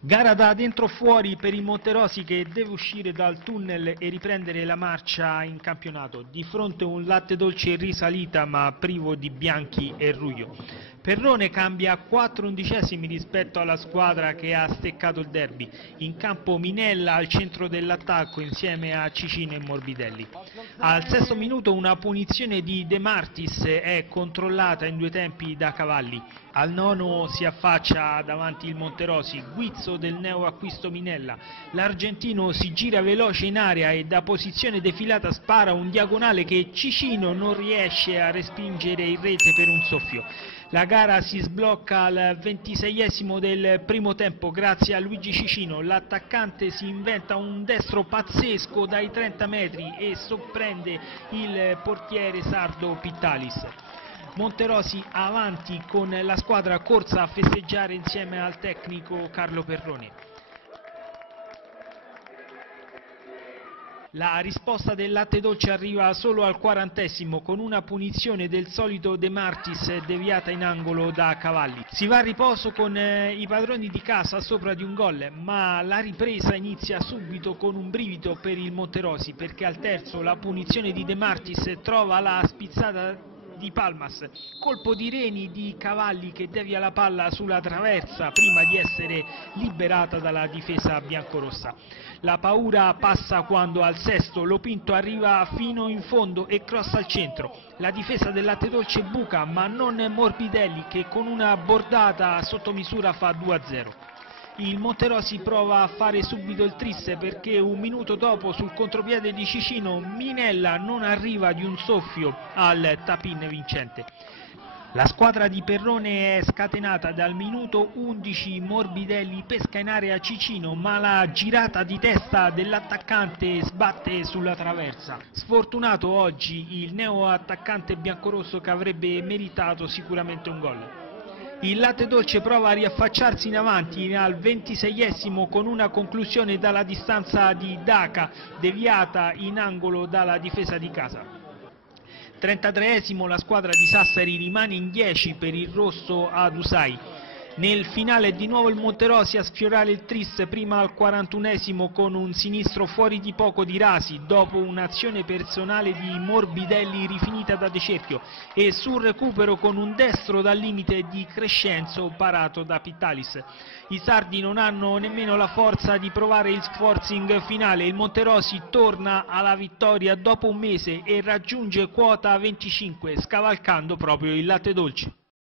Gara da dentro fuori per il Monterosi che deve uscire dal tunnel e riprendere la marcia in campionato. Di fronte un latte dolce in risalita ma privo di Bianchi e Ruio. Perrone cambia 4/11 rispetto alla squadra che ha steccato il derby. In campo Minella al centro dell'attacco insieme a Cicino e Morbidelli. Al sesto minuto una punizione di De Martis è controllata in due tempi da Cavalli. Al nono si affaccia davanti il Monterosi, guizzo del neoacquisto Minella. L'argentino si gira veloce in area e da posizione defilata spara un diagonale che Cicino non riesce a respingere in rete per un soffio. La gara si sblocca al 26esimo del primo tempo grazie a Luigi Cicino. L'attaccante si inventa un destro pazzesco dai 30 metri e sorprende il portiere sardo Pittalis. Monterosi avanti con la squadra corsa a festeggiare insieme al tecnico Carlo Perrone. La risposta del latte dolce arriva solo al 40esimo con una punizione del solito De Martis deviata in angolo da Cavalli. Si va a riposo con i padroni di casa sopra di un gol, ma la ripresa inizia subito con un brivido per il Monterosi perché al terzo la punizione di De Martis trova la spizzata di Palmas, colpo di reni di Cavalli che devia la palla sulla traversa prima di essere liberata dalla difesa biancorossa. La paura passa quando al sesto Lopinto arriva fino in fondo e crossa al centro. La difesa del latte dolce buca, ma non Morbidelli che con una bordata sotto misura fa 2-0. Il Monterosi prova a fare subito il triste perché un minuto dopo sul contropiede di Cicino Minella non arriva di un soffio al tap-in vincente. La squadra di Perrone è scatenata dal minuto 11, Morbidelli pesca in area Cicino ma la girata di testa dell'attaccante sbatte sulla traversa. Sfortunato oggi il neo-attaccante biancorosso che avrebbe meritato sicuramente un gol. Il latte dolce prova a riaffacciarsi in avanti al 26esimo con una conclusione dalla distanza di Daca deviata in angolo dalla difesa di casa. 33esimo la squadra di Sassari rimane in 10 per il rosso ad Usai. Nel finale è di nuovo il Monterosi a sfiorare il tris, prima al 41esimo con un sinistro fuori di poco di Rasi dopo un'azione personale di Morbidelli rifinita da De Cerchio e sul recupero con un destro dal limite di Crescenzo parato da Pittalis. I sardi non hanno nemmeno la forza di provare il sforzing finale, il Monterosi torna alla vittoria dopo un mese e raggiunge quota 25 scavalcando proprio il latte dolce.